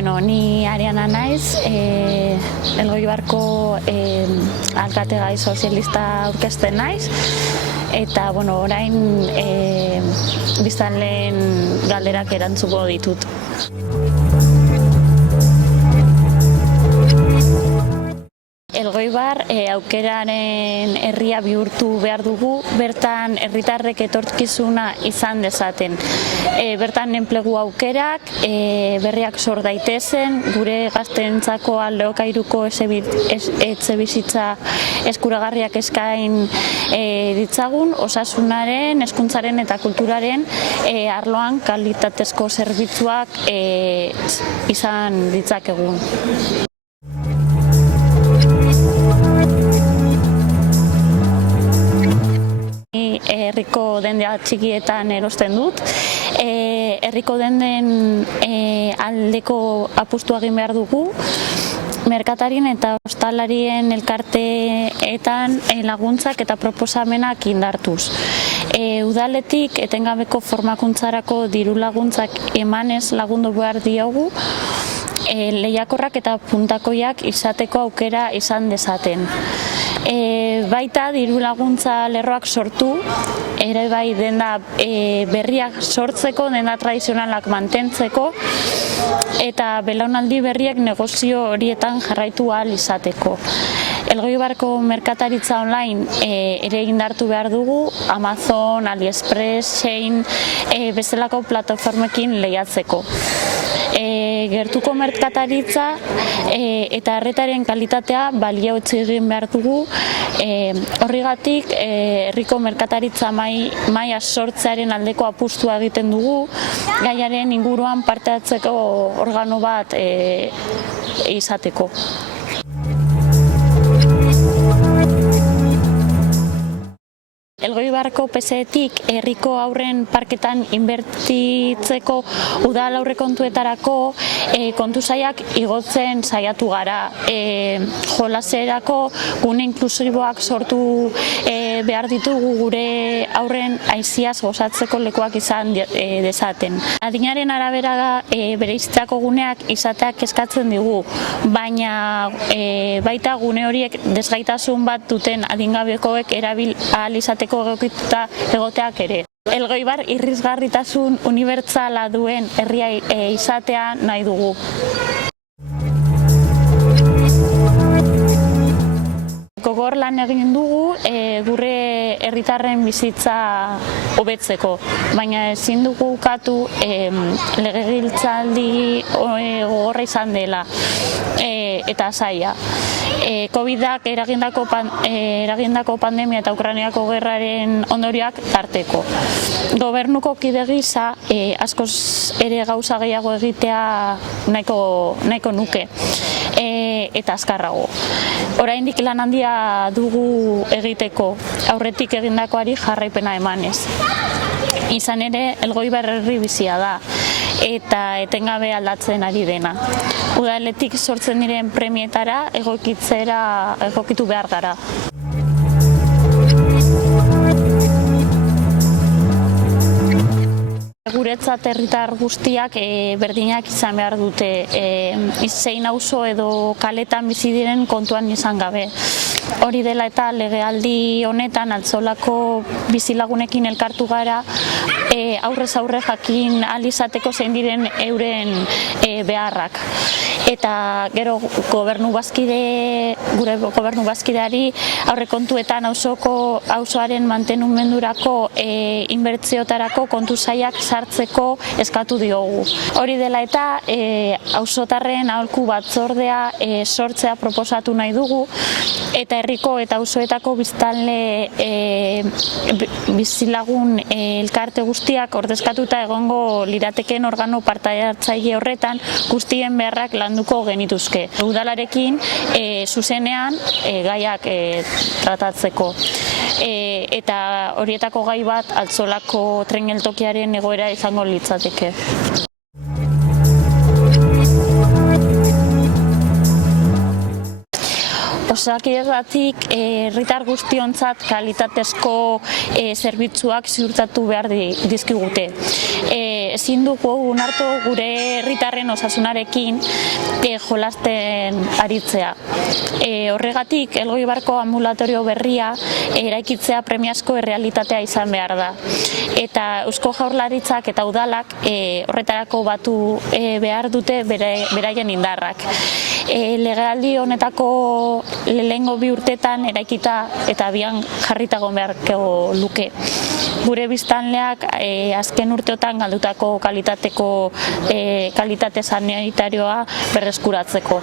Ni Ariana naiz, Elgoibarko alkategai sozialista aurkezten naiz, eta orain biztanleen galderak erantzuko ditut. Elgoibar aukeraren herria bihurtu behar dugu, bertan herritarrek etorkizuna izan dezaten. Bertan enplegu aukerak, berriak sor daitezen, gure gazteentzako alokairuko etxebizitza eskuragarriak eskain ditzagun, osasunaren, hezkuntzaren eta kulturaren arloan kalitatezko zerbitzuak izan ditzakegun. Herriko denda txikietan erosten dut. Herriko denden aldeko apustua egin behar dugu. Merkatarien eta ostalarien elkarteetan laguntzak eta proposamenak indartuz. Udaletik etengabeko formakuntzarako diru laguntzak emanez lagundu behar diogu, lehiakorrak eta puntakoiak izateko aukera izan dezaten. Baita diru laguntza lerroak sortu, ere bai denda berriak sortzeko, denda tradizionalak mantentzeko, eta belaunaldi berriak negozio horietan jarraitu ahal izateko. Elgoibarko merkataritza online ere indartu behar dugu, Amazon, AliExpress, Shein bezalako plataformekin lehiatzeko. Gertuko merkataritza eta herritarren kalitatea balioetsi egin behar dugu. Horregatik, herriko merkataritza maila sortzearen aldeko apustua egiten dugu, gaiaren inguruan parte hartzeko organo bat izateko. Elgoibarko PSE-tik herriko haurren parketan inbertitzeko udal aurrekontuetarako kontuzaiak igotzen saiatu gara. Jolaserako gune inklusiboak sortu behar ditugu gure haurren aiziaz gozatzeko lekuak izan dezaten. Adinaren arabera bereizitzako guneak izateak eskatzen digu, baina baita gune horiek desgaitasun bat duten adingabekoek erabil ahal izateko egokituta egoteak ere. Elgoibar irisgarritasun unibertsala duen herria izatea nahi dugu. Gogor lan egin dugu gure herritarren bizitza hobetzeko, baina ezin dugu ukatu legegintzaldi gogorra izan dela eta zaila. Covidak eragindako pandemia eta Ukrainiako gerraren ondorioak tarteko. Gobernuko kide gisa askoz ere gauza gehiago egitea nahiko nuke eta azkarrago. Oraindik lan handia dugu egiteko, aurretik egindakoari jarraipena emanez. Izan ere, Elgoibar herri bizia da eta etengabe aldatzen ari dena. Udaletik sortzen diren premietara egokitu behar gara. Guretzat herritar guztiak berdinak izan behar dute, zein auzo edo kaletan bizi diren kontuan izan gabe. Hori dela eta legealdi honetan Altzolako bizilagunekin elkartu gara, aurrez aurre jakin ahal izateko zein diren euren beharrak. Eta gero gure gobernu bazkideari aurrekontuetan auzoaren mantenumendurako inbertsiotarako kontuzaiak sartzeko eskatu diogu. Hori dela eta auzotarren aholku batzordea sortzea proposatu nahi dugu, eta herriko eta auzoetako bizilagun elkarte guztiak ordezkatuta egongo lirateken organo parte-hartzaile horretan guztien beharrak landuko genituzke. Udalarekin zuzenean gaiak tratatzeko. Eta horietako gai bat Altzolako tren geltokiaren egoera izango litzateke. Osakidetzatik herritar guztiontzat kalitatezko zerbitzuak ziurtatu behar dizkigute. Ezin dugu onartu gure herritarren osasunarekin jolasten aritzea. Horregatik, Elgoibarko anbulatorio berria eraikitzea premiazko errealitatea izan behar da. Eta Eusko Jaurlaritzak eta udalak horretarako batu behar dute beraien indarrak. Legealdi honetako lehengo bi urtetan eraikita eta abian jarritago beharko luke. Gure biztanleak azken urteotan galdutako kalitate sanitarioa berreskuratzeko.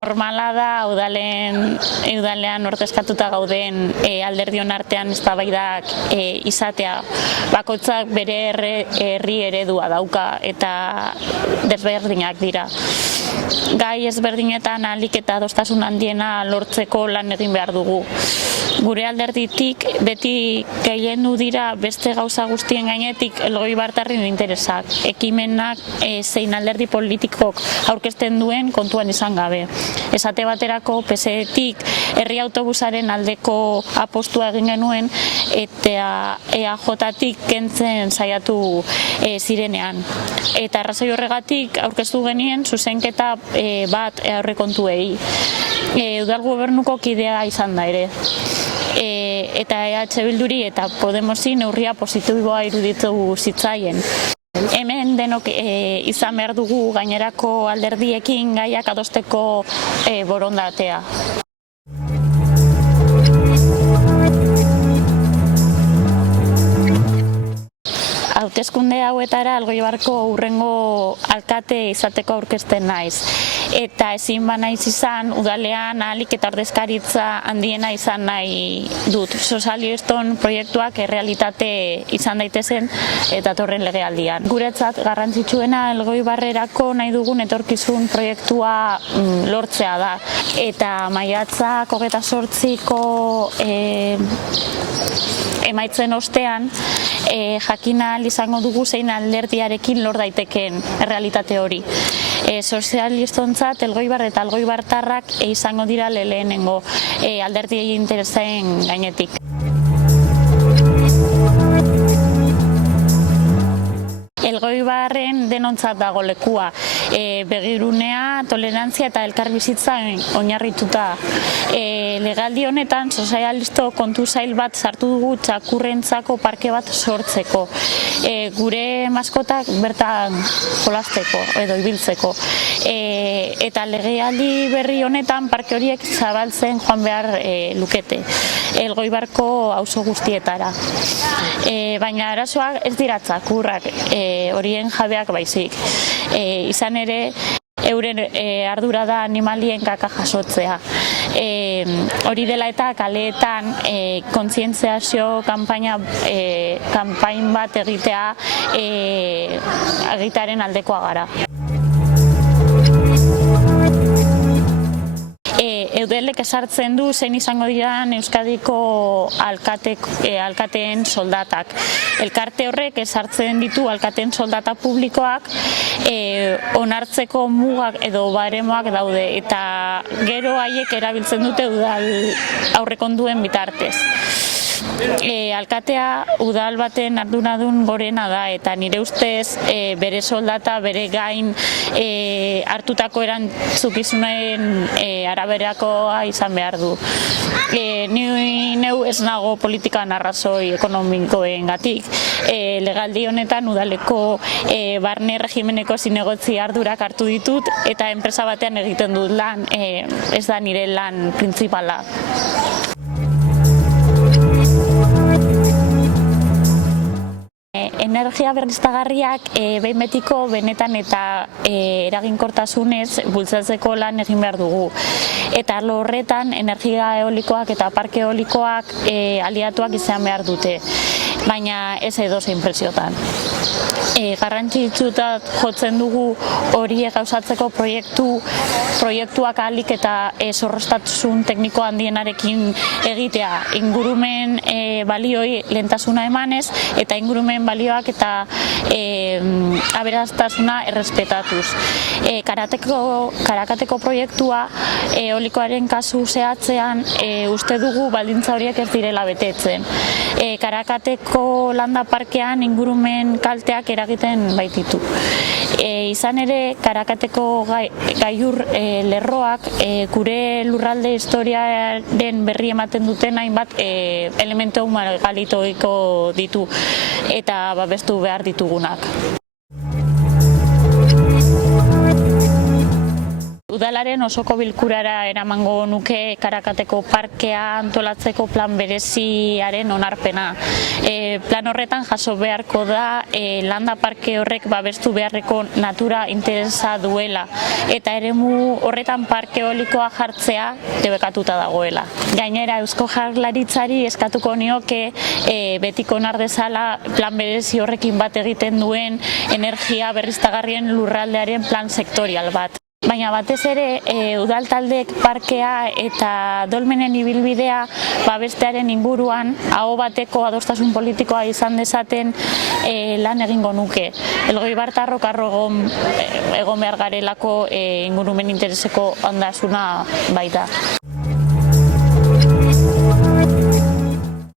Normala da udalean ordezkatuta gauden alderdion artean eztabaidak izatea. Bakoitzak bere herri eredua dauka eta desberdinak dira. Gai ezberdinetan ahalik eta adostasun handiena lortzeko lan egin behar dugu. Gure alderditik beti gailendu dira beste gauza guztien gainetik elgoibartarren interesak, ekimenak zein alderdi politikok aurkezten duen kontuan izan gabe. Esate baterako PSE-tik herri autobusaren aldeko apostua egin genuen eta EAJ-tik kentzen saiatu zirenean. Eta arrazoi horregatik aurkeztu genien zuzenketa bat aurrekontuei. Udal gobernuko kidea izan da ere. Eta EH Bilduri eta Podemosi neurria positiboa iruditu zitzaien. Hemen denok izan behar dugu gainerako alderdiekin gaiak adosteko borondatea. Hauteskunde hauetara Elgoibarko hurrengo alkate izateko aurkezten naiz. Eta ezin banaiz izan, udalean ahalik eta ordezkaritza handiena izan nahi dut. Sozialiston proiektuak errealitate izan daitezen eta torren legealdian. Guretzat garrantzitsuena Elgoibarrerako nahi dugun etorkizun proiektua lortzea da. Eta maiatzak 28ko emaitzen ostean, jakina izango dugu zein alderdiarekin lor daiteken errealitate hori. Sozialistontzat Elgoibar eta elgoibartarrak izango dira lehenengo alderdiei interesen gainetik. Elgoibarren denontzat dago lekua, begirunea, tolerantzia eta elkarbizitzan oinarrituta. Legaldi honetan sozialisto kontu zail bat sartu dugu txakurrentzako parke bat sortzeko. Gure maskotak bertan jolasteko edo ibiltzeko. Eta legealdi berri honetan parke horiek zabaltzen joan behar lukete. Elgoibarko auzo guztietara. Baina arazoak ez dira txakurrak, horien jabeak baizik. Izan ere, euren ardura da animalien kaka jasotzea. Hori dela eta kaleetan kontzientziazio kanpain bat egitea egitearen aldekoa gara. Eudelek esartzen du zein izango diran Euskadiko alkateen soldatak. Elkarte horrek esartzen ditu alkateen soldata publikoak onartzeko mugak edo baremoak daude eta gero haiek erabiltzen dute udal aurrekonduen bitartez. Alkatea udal baten arduradun gorena da eta nire ustez bere soldata bere gain hartutako erantzukizunen araberakoa izan behar du. Ni neu ez nago politikan arrazoi ekonomikoengatik. Legaldi honetan udaleko barne regimeneko zinegotzi ardurak hartu ditut eta enpresa batean egiten dut lan, ez da nire lan printzipala. Energia berriztagarriak behin betiko benetan eta eraginkortasunez bultzatzeko lan egin behar dugu. Eta arlo horretan energia eolikoak eta parke eolikoak aliatuak izan behar dute, baina ez edozein preziotan. Garrantzitsutat jotzen dugu horiek gauzatzeko proiektuak ahalik eta zorroztasun tekniko handienarekin egitea. Ingurumen balioi lehentasuna emanez eta ingurumen balioak eta aberastasuna errespetatuz. Karakateko proiektua eolikoaren kasu zehatzean uste dugu baldintza horiek ez direla betetzen. Karakateko landa parkean ingurumen kalteak eragiten baititu. Izan ere, Karakateko gailur lerroak gure lurralde historiaren berri ematen duten hainbat elementu margalitogiko ditu eta babestu behar ditugunak. Udalaren osoko bilkurara eramango nuke Karakateko parkea antolatzeko plan bereziaren onarpena. Plan horretan jaso beharko da landa parke horrek babestu beharreko natura interesa duela eta eremu horretan parke eolikoa jartzea debekatuta dagoela. Gainera Eusko Jaurlaritzari eskatuko nioke betiko onar dezala plan berezi horrekin bat egiten duen energia berriztagarrien lurraldearen plan sektorial bat. Baina batez ere, udal taldeek parkea eta dolmenen ibilbidea babestearen inguruan aho bateko adostasun politikoa izan dezaten lan egingo nuke. Elgoibartarrok harro egon behar garelako ingurumen intereseko ondasuna baita.